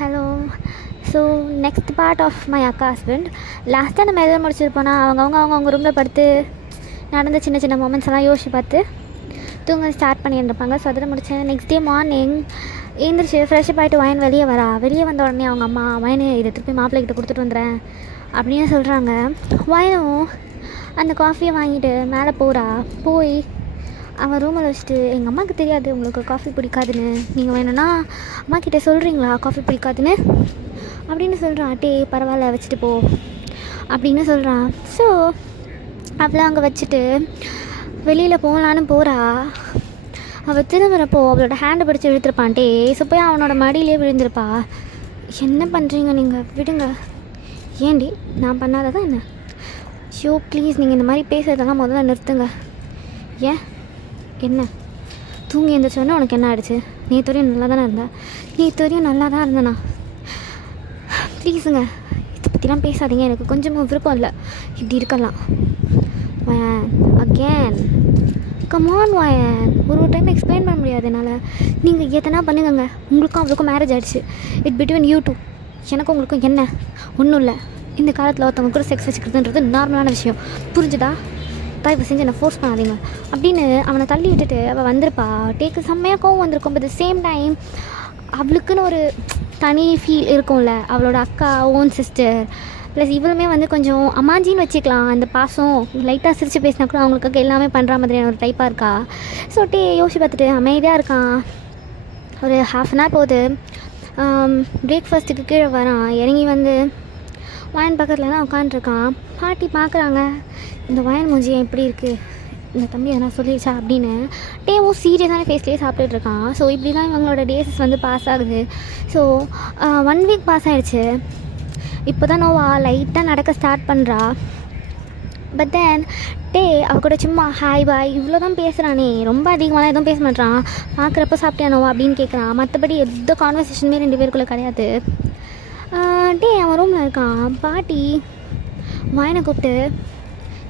Hello. So next part of my அக்கா husband. லாஸ்ட்டாக நம்ம எதாவது முடிச்சிருப்போனா அவங்க ரூமில் படுத்து நடந்த சின்ன சின்ன மூமெண்ட்ஸ் எல்லாம் யோசிச்சு பார்த்து தூங்க ஸ்டார்ட் பண்ணியிருந்திருப்பாங்க. ஸோ அதில் முடித்தேன். நெக்ஸ்ட் டே மார்னிங் எழுந்திரிச்சு ஃப்ரெஷ்ஷப் ஆகிட்டு வயன் வெளியே வந்த உடனே அவங்க அம்மா வயனு இதை திருப்பி மாப்பிள்ளைகிட்ட கொடுத்துட்டு வந்துடுறேன் அப்படின்னு சொல்கிறாங்க. வயனும் அந்த காஃபியை வாங்கிட்டு மேலே போய் அவன் ரூமில் வச்சுட்டு, எங்கள் அம்மாவுக்கு தெரியாது உங்களுக்கு காஃபி பிடிக்காதுன்னு, நீங்கள் வேணும்னா அம்மா கிட்டே சொல்கிறீங்களா காஃபி பிடிக்காதுன்னு அப்படின்னு சொல்கிறான். பரவாயில்ல வச்சுட்டு போ அப்படின்னு சொல்கிறான். ஸோ அவளை அங்கே வச்சுட்டு வெளியில் போகலான்னு போகிறா. அவள் திரும்புகிறப்போ அவளோட ஹேண்டை பிடிச்சி இழுத்துருப்பான். ஸோ போய் அவனோட மடியிலே விழுந்திருப்பா. என்ன பண்ணுறீங்க நீங்கள், விடுங்க. ஏண்டி நான் பண்ணாததான் என்ன? ஷோ ப்ளீஸ், நீங்கள் இந்த மாதிரி பேசுகிறதெல்லாம் முதல்ல நிறுத்துங்க. ஏன் என்ன தூங்கி எழுந்திரிச்சோன்னே உனக்கு என்ன ஆகிடுச்சு? நேற்று வரையும் நல்லா தானே இருந்தேன். நேற்று வரையும் நல்லா தான் இருந்தேண்ணா. ப்ளீஸுங்க இதை பற்றிலாம் பேசாதீங்க, எனக்கு கொஞ்சமும் விருப்பம் இல்லை இப்படி இருக்கலாம். வயன் அகேன் கமான் வயன், ஒரு டைம் எக்ஸ்பிளைன் பண்ண முடியாது என்னால். நீங்கள் எதனா பண்ணுங்க. உங்களுக்கும் அவளுக்கும் மேரேஜ் ஆகிடுச்சு. It between you two. எனக்கும் உங்களுக்கும் என்ன ஒன்றும் இல்லை. இந்த காலத்தில் ஒருத்தவங்க கூட செக்ஸ் வச்சுக்கிறதுன்றது நார்மலான விஷயம், புரிஞ்சுதா? தயவு செஞ்சு என்னை ஃபோர்ஸ் பண்ணாதீங்க அப்படின்னு அவனை தள்ளி விட்டுட்டு அவள் வந்திருப்பா. டேக்கு செம்மையாக கோவம் வந்திருக்கும். பட் த சேம் டைம் அவளுக்குன்னு ஒரு தனி ஃபீல் இருக்கும்ல. அவளோட அக்கா, ஓன் சிஸ்டர் ப்ளஸ் இவளுமே கொஞ்சம் அம்மாஞ்சின்னு வச்சுக்கலாம். அந்த பாசம் லைட்டாக சிரித்து பேசினா கூட அவங்களுக்காக எல்லாமே பண்ணுற மாதிரியான ஒரு டைப்பாக இருக்கா. ஸோ யோசிச்சு பார்த்துட்டு அமைதியாக இருக்கான். ஒரு ½ அன் ஹவர் போகுது. பிரேக்ஃபாஸ்ட்டுக்கு கீழே வரான். இறங்கி வயன் பக்கத்தில் தான் உட்காண்ட்ருக்கான். பாட்டி பார்க்குறாங்க, இந்த வயன் மூஞ்சி எப்படி இருக்குது, இந்த தம்பி எதனா சொல்லிடுச்சா அப்படின்னு. டேவும் சீரியஸான ஃபேஸ்லேயே சாப்பிட்டுட்ருக்கான். ஸோ இப்படி தான் இவங்களோட டேஸஸ் பாஸ் ஆகுது. ஸோ 1 வீக் பாஸ் ஆகிடுச்சு. இப்போ தான் நோவா லைட்டாக நடக்க ஸ்டார்ட் பண்ணுறா. பட் தென் அவள் கூட சும்மா ஹாய் பாய் இவ்வளோ தான் பேசுகிறானே, ரொம்ப அதிகமாகலாம் எதுவும் பேச மாட்டான். பார்க்குறப்ப சாப்பிட்டியா நோவா அப்படின்னு கேட்குறான். மற்றபடி எந்த கான்வர்சேஷனுமே 2 பேருக்குள்ளே கிடையாது. அவன் ரூமில் இருக்கான். பாட்டி வயனை கூப்பிட்டு,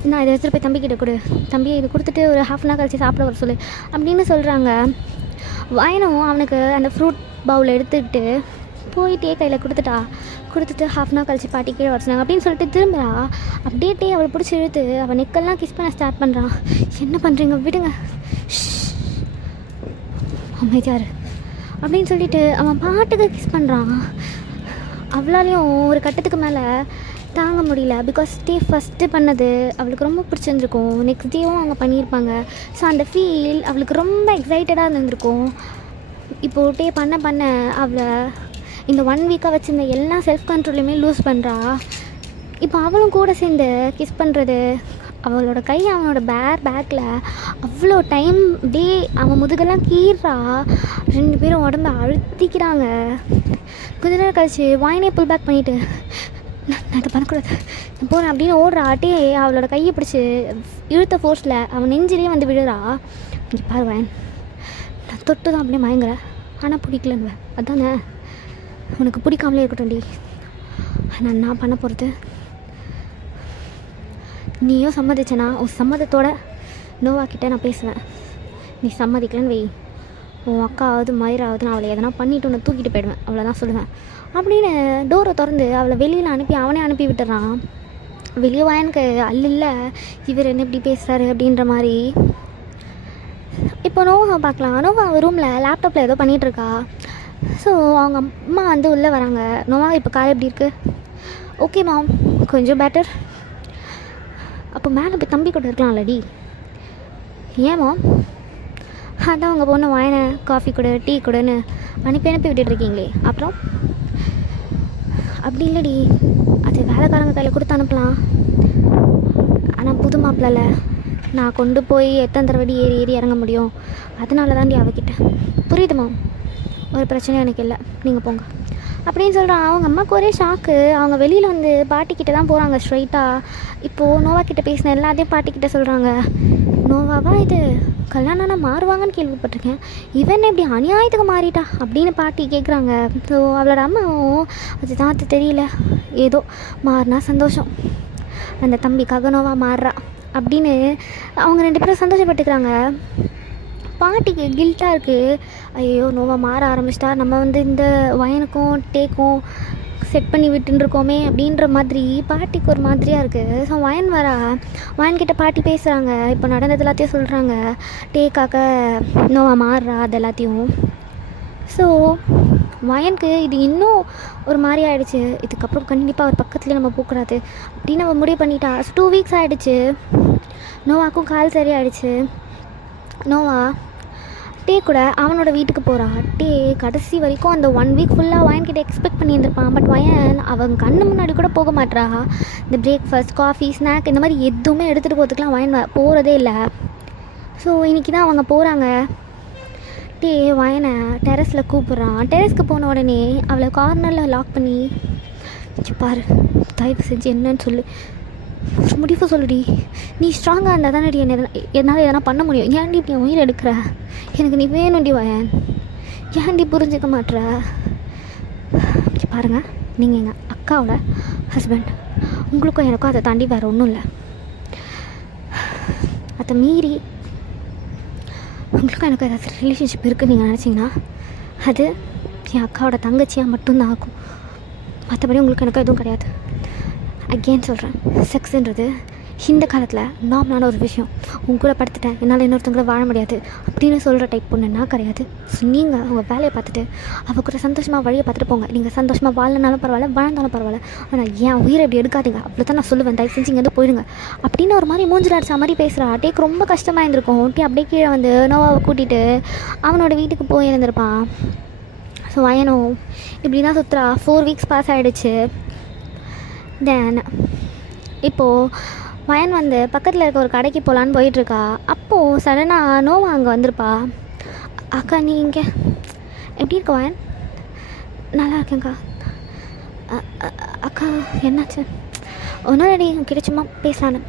நான் இதை எடுத்துகிட்டு போய் தம்பிக்கிட்ட கொடு, தம்பி இது கொடுத்துட்டு ஒரு ½ அன் ஹவர் கழிச்சு சாப்பிட வர சொல்லு அப்படின்னு சொல்கிறாங்க. வயனும் அவனுக்கு அந்த ஃப்ரூட் பவுல் எடுத்துக்கிட்டு போய் கையில் கொடுத்துட்டு ½ அன் ஹவர் கழிச்சு பாட்டி கீழே வர சொன்னாங்க அப்படின்னு சொல்லிட்டு திரும்புகிறா. அப்படியே அவளை பிடிச்சி இழுத்து அவன் நெக்கெல்லாம் கிஸ் பண்ண ஸ்டார்ட் பண்ணுறான். என்ன பண்ணுறீங்க, விடுங்க, அமைதியாரு அப்படின்னு சொல்லிட்டு அவன் பாட்டுக்கு கிஸ் பண்ணுறான். அவளாலையும் ஒரு கட்டத்துக்கு மேலே தாங்க முடியல. பிகாஸ் ஃபஸ்ட்டு பண்ணது அவளுக்கு ரொம்ப பிடிச்சிருந்துருக்கும். நெக்ஸ்ட் டேவும் அவங்க பண்ணியிருப்பாங்க. ஸோ அந்த ஃபீல் அவளுக்கு ரொம்ப எக்ஸைட்டடாக இருந்திருக்கும். இப்போது பண்ண அவளை இந்த 1 வீக்காக வச்சுருந்த எல்லா செல்ஃப் கண்ட்ரோலையுமே லூஸ் பண்ணுறா. இப்போ அவளும் கூட சேர்ந்து கிஸ் பண்ணுறது, அவளோட கை அவனோட பேக்கில் அவ்வளோ டைம் அப்படியே அவன் முதுகெல்லாம் கீறா. 2 பேரும் உடம்பை அழுத்திக்கிறாங்க. கொஞ்ச நேரம் கழிச்சு வாயினே புல் பேக் பண்ணிவிட்டு, நான் இதை பண்ணக்கூடாது, நான் போகிறேன் அப்படின்னு ஓடுறா. அவளோட கையை பிடிச்சி இழுத்த ஃபோர்ஸில் அவன் நெஞ்சிலே விழுறா. இங்கே பாரு வயன், நான் தொட்டு தான் அப்படியே மயங்குறேன், ஆனால் பிடிக்கலன்னு அதானே, உனக்கு பிடிக்காமலே இருக்கட்டும்டி. ஆனால் நான் பண்ண போகிறது, நீயும் சம்மதிச்சேனா உன் சம்மதத்தோட நோவாக்கிட்ட நான் பேசுவேன். நீ சம்மதிக்கலன்னு வை, உன் அக்காவது மயிராவது நான் அவளை எதனா பண்ணிவிட்டு உன்னை தூக்கிட்டு போயிடுவேன், அவ்வளோதான் சொல்லுவேன் அப்படின்னு டோரை திறந்து அவளை வெளியில் அவனே அனுப்பி விட்டுறான். வெளியே வயனுக்கு இல்லை இவர் என்ன இப்படி பேசுகிறாரு அப்படின்ற மாதிரி. இப்போ நோவா பார்க்கலாம். நோவா ரூமில் லேப்டாப்பில் ஏதோ பண்ணிகிட்ருக்கா. ஸோ அவங்க அம்மா உள்ளே வராங்க. நோவா இப்போ கால் எப்படி இருக்குது? ஓகே மாம், கொஞ்சம் பெட்டர். அப்போ மேலே போய் தம்பி கூட இருக்கலாம்லடி. ஏன் மாம்? அதான் அவங்க பொண்ணு வயனை காஃபி கொடு டீ கொடுன்னு அனுப்பி விட்டுட்ருக்கீங்களே, அப்புறம்? அப்படி இல்லடி, அது வேலைக்காரங்க கையில் கொடுத்து அனுப்பலாம். ஆனால் புது மாப்பிள்ளை நான் கொண்டு போய் எத்தனை தடவை ஏறி இறங்க முடியும், அதனால தாண்டி அவகிட்ட. புரியுதுமா, ஒரு பிரச்சனையும் எனக்கு இல்லை, நீங்கள் போங்க அப்படின்னு சொல்கிறான். அவங்க அம்மாவுக்கு ஒரே ஷாக்கு. அவங்க வெளியில் பாட்டிக்கிட்ட தான் போகிறாங்க ஸ்ட்ரைட்டாக. இப்போது நோவா கிட்டே பேசின எல்லாத்தையும் பாட்டிக்கிட்ட சொல்கிறாங்க. நோவாவா இது கல்யாணம் ஆனால் மாறுவாங்கன்னு கேள்விப்பட்டிருக்கேன், இவன் எப்படி அநியாயத்துக்கு மாறிட்டா அப்படின்னு பாட்டி கேட்குறாங்க. ஸோ அவளோட அம்மாவும் அதுதான் அது தெரியல, ஏதோ மாறினா சந்தோஷம், அந்த தம்பிக்காக நோவா மாறுறா அப்படின்னு அவங்க 2 பேரும் சந்தோஷப்பட்டுக்கிறாங்க. பாட்டிக்கு கில்ட்டாக இருக்குது. ஐயோ நோவா மாற ஆரம்பிச்சிட்டா, நம்ம வந்து இந்த வயனுக்கும் டேக்கும் செட் பண்ணி விட்டுருக்கோமே அப்படின்ற மாதிரி பாட்டிக்கு ஒரு மாதிரியாக இருக்குது. ஸோ வயன் வரா, வயன்கிட்ட பாட்டி பேசுகிறாங்க, இப்போ நடந்தது எல்லாத்தையும் சொல்கிறாங்க, டேக்காக்க நோவா மாறுறா அது எல்லாத்தையும். ஸோ வயனுக்கு இது இன்னும் ஒரு மாதிரி ஆகிடுச்சு. இதுக்கப்புறம் கண்டிப்பாக ஒரு பக்கத்துலேயே நம்ம போகக்கூடாது அப்படின்னு அவள் முடிவு பண்ணிட்டா. 2 வீக்ஸ் ஆகிடுச்சு. நோவாக்கும் கால் சரியாயிடுச்சு. நோவா டே கூட அவனோட வீட்டுக்கு போகிறா. டே கடைசி வரைக்கும் அந்த 1 வீக் ஃபுல்லாக வயன்கிட்ட எக்ஸ்பெக்ட் பண்ணியிருந்திருப்பான். பட் வயன் அவங்க கண்ணு முன்னாடி கூட போக மாட்றா. இந்த பிரேக்ஃபாஸ்ட், காஃபி, ஸ்நாக் இந்த மாதிரி எதுவுமே எடுத்துகிட்டு போகிறதுக்குலாம் வயன் போகிறதே இல்லை. ஸோ இன்றைக்கி தான் அவங்க போகிறாங்க. டே வயனை டெரஸில் கூப்பிட்றான். டெரஸ்க்கு போன உடனே அவளை கார்னரில் லாக் பண்ணி, பாரு தயவு செஞ்சு என்னன்னு சொல்லு, முடிவு சொல்லுடி, நீ ஸ்ட்ராங்காக இருந்தால் தானே என்னால் எதனா பண்ண முடியும். ஏன்டி இப்படி உயிர் எடுக்கிற, எனக்கு நீ வேணும்டி வயன், ஏன்டி புரிஞ்சுக்க மாட்டுற. பாருங்கள், நீங்கள் எங்கள் அக்காவோட ஹஸ்பண்ட், உங்களுக்கும் எனக்கும் அதை தாண்டி வேறு ஒன்றும் இல்லை. அதை மீறி உங்களுக்கும் எனக்கும் ஏதாவது ரிலேஷன்ஷிப் இருக்குதுன்னு நீங்கள் நினச்சிங்கன்னா அது என் அக்காவோட தங்கச்சியாக மட்டும்தான் ஆகும். மற்றபடி உங்களுக்கு எனக்கும் எதுவும் கிடையாது. அகெயின் சொல்கிறேன், செக்ஸுன்றது இந்த காலத்தில் நார்மலான ஒரு விஷயம். உங்க கூட படுத்துட்டேன், என்னால் இன்னொருத்தவங்கள வாழ முடியாது அப்படின்னு சொல்கிற டைப் பொண்ணுன்னா கிடையாது. ஸோ நீங்கள் உங்கள் வேலையை பார்த்துட்டு அவள் கூட சந்தோஷமாக வழியை பார்த்துட்டு போங்க. நீங்கள் சந்தோஷமாக வாழனாலும் பரவாயில்ல, வாழ்ந்தாலும் பரவாயில்ல, ஆனால் ஏன் உயிரை எப்படி எடுக்காதீங்க, அப்படி தான் நான் சொல்லுவேன். தயவு செஞ்சு இங்கேருந்து போயிடுங்க அப்படின்னு ஒரு மாதிரி மூஞ்சில் அடிச்ச மாதிரி பேசுகிறா. டேக்கு ரொம்ப கஷ்டமாக இருந்திருக்கும். டே அப்படியே கீழே வந்து நோவாவை கூட்டிகிட்டு அவனோட வீட்டுக்கு போயிருந்திருப்பான். ஸோ வயனும் இப்படி தான் சுற்றுறா. 4 வீக்ஸ் பாஸ் ஆகிடுச்சு. தென் இப்போது வயன் வந்து பக்கத்தில் இருக்க ஒரு கடைக்கு போகலான்னு போயிட்டுருக்கா. அப்போது சடனாக நோவா அங்கே வந்திருப்பா. அக்கா நீ இங்கே எப்படி இருக்க வயன்? நல்லா இருக்கேங்க்கா. அக்கா என்னாச்சு? ஒன்றும் ரெடி உங்ககிட்ட சும்மா பேசலான்னு.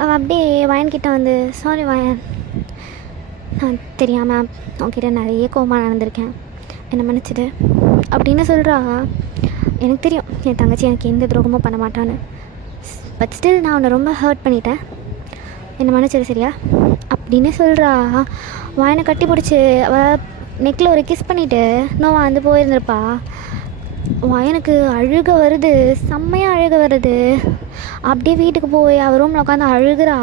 அவள் அப்படியே வயன்கிட்ட வந்து, சாரி வயன், நான் தெரியாமல் உங்ககிட்ட நிறைய கோவமாக நடந்திருக்கேன், என்னை மன்னிச்சிடு அப்படின்னு சொல்கிறா. எனக்கு தெரியும் என் தங்கச்சி எனக்கு எந்த துரோகமும் பண்ண மாட்டான்னு. பட் ஸ்டில் நான் உன்னை ரொம்ப ஹர்ட் பண்ணிட்டேன், என்னை மன்னிச்சிடு சரியா அப்படின்னு சொல்கிறா. வயனை கட்டி பிடிச்சி அவள் நெக்கில் ஒரு கிஸ் பண்ணிவிட்டு நோவா வந்து போயிருந்திருப்பா. வயனுக்கு அழுக வருது, செம்மையாக அழுக வருது. அப்படியே வீட்டுக்கு போய் அவள் ரூமில் உட்காந்து அழுகிறா.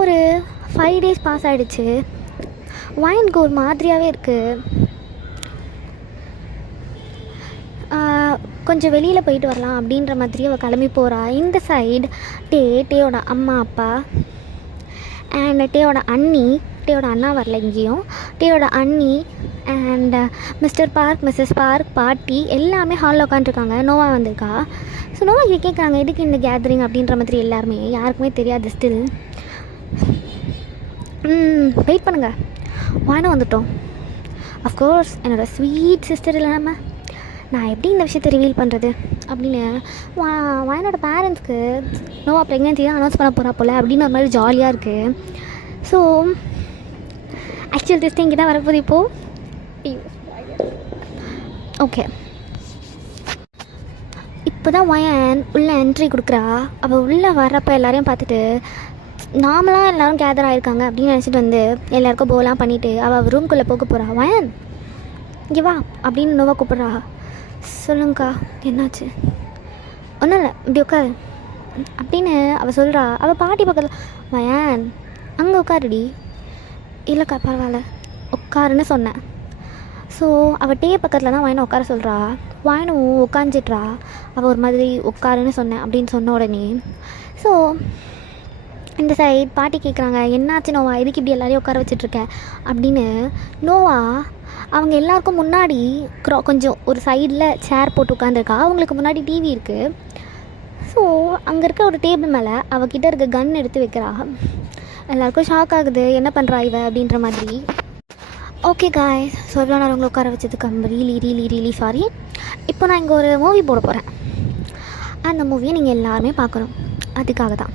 ஒரு 5 days பாஸ் ஆகிடுச்சு. வயனுக்கு ஒரு மாதிரியாகவே இருக்குது. கொஞ்சம் வெளியில் போயிட்டு வரலாம் அப்படின்ற மாதிரி அவள் கிளம்பி போகிறா. இந்த சைடு டேயோட அம்மா அப்பா அண்ட் டேயோட அண்ணி, டேயோட அண்ணா வரல எங்கேயும், டேயோட அண்ணி and Mr Park, Mrs Park, பாட்டி எல்லாமே ஹாலில் உட்காந்துருக்காங்க. நோவா வந்திருக்கா. ஸோ நோவா இங்கே கேட்குறாங்க எதுக்கு இந்த கேதரிங் அப்படின்ற மாதிரி. எல்லாருமே யாருக்குமே தெரியாது. ஸ்டில் வெயிட் பண்ணுங்கள், வானம் வந்துட்டோம். அஃப்கோர்ஸ் என்னோடய ஸ்வீட் சிஸ்டர் இல்லாமல் நான் எப்படி இந்த விஷயத்தை ரிவீல் பண்ணுறது அப்படின்னு வயனோட பேரண்ட்ஸ்க்கு நோவா ப்ரெக்னென்சி தான் அனௌன்ஸ் பண்ண போகிறா போல் அப்படின்னு ஒரு மாதிரி ஜாலியாக இருக்குது. ஸோ ஆக்சுவல் டெஸ்ட்டு இங்கே தான் வரப்போகுது இப்போது. ஓகே, இப்போ தான் வயன் உள்ளே என்ட்ரி கொடுக்குறா. அவள் உள்ளே வர்றப்போ எல்லாரையும் பார்த்துட்டு நார்மலாக எல்லோரும் கேதர் ஆகிருக்காங்க அப்படின்னு நினச்சிட்டு வந்து எல்லாேருக்கும் போலாம் பண்ணிவிட்டு அவள் ரூம்குள்ளே போக போகிறா. வயன் இங்கே வா அப்படின்னு நோவா கூப்பிட்றா. சொல்லுங்கக்கா என்னாச்சு? ஒன்றும் இல்லை, இப்படி உட்காரு அப்படின்னு அவள் சொல்கிறா. அவள் பாட்டி பக்கத்தில், வயன் அங்கே உட்காருடி. இல்லைக்கா பரவாயில்ல உட்காருன்னு சொன்னேன். ஸோ அவள் டே பக்கத்தில் தான் வயனை உட்கார சொல்கிறா. வயனும் உட்காந்துட்றா. அவள் ஒரு மாதிரி உட்காருன்னு சொன்னேன் அப்படின்னு சொன்ன உடனே ஸோ இந்த சைட் பாட்டி கேட்குறாங்க என்னாச்சு நோவா, எதுக்கு இப்படி எல்லாரையும் உட்கார வச்சிட்ருக்க அப்படின்னு. நோவா அவங்க எல்லாருக்கும் முன்னாடி கொஞ்சம் ஒரு சைடில் சேர் போட்டு உட்காந்துருக்கா. அவங்களுக்கு முன்னாடி டிவி இருக்குது. ஸோ அங்கே இருக்க ஒரு டேபிள் மேலே அவகிட்ட இருக்க கன் எடுத்து வைக்கிறா. எல்லாருக்கும் ஷாக் ஆகுது, என்ன பண்ணுறா இவ அப்படின்ற மாதிரி. ஓகே காய்ஸ், ஸோ எவ்வளோ நேரம் உங்களை உட்கார வச்சதுக்கு ரீலி சாரி. இப்போ நான் இங்கே ஒரு மூவி போட போகிறேன். அந்த மூவியை நீங்கள் எல்லாருமே பார்க்கணும். அதுக்காக தான்.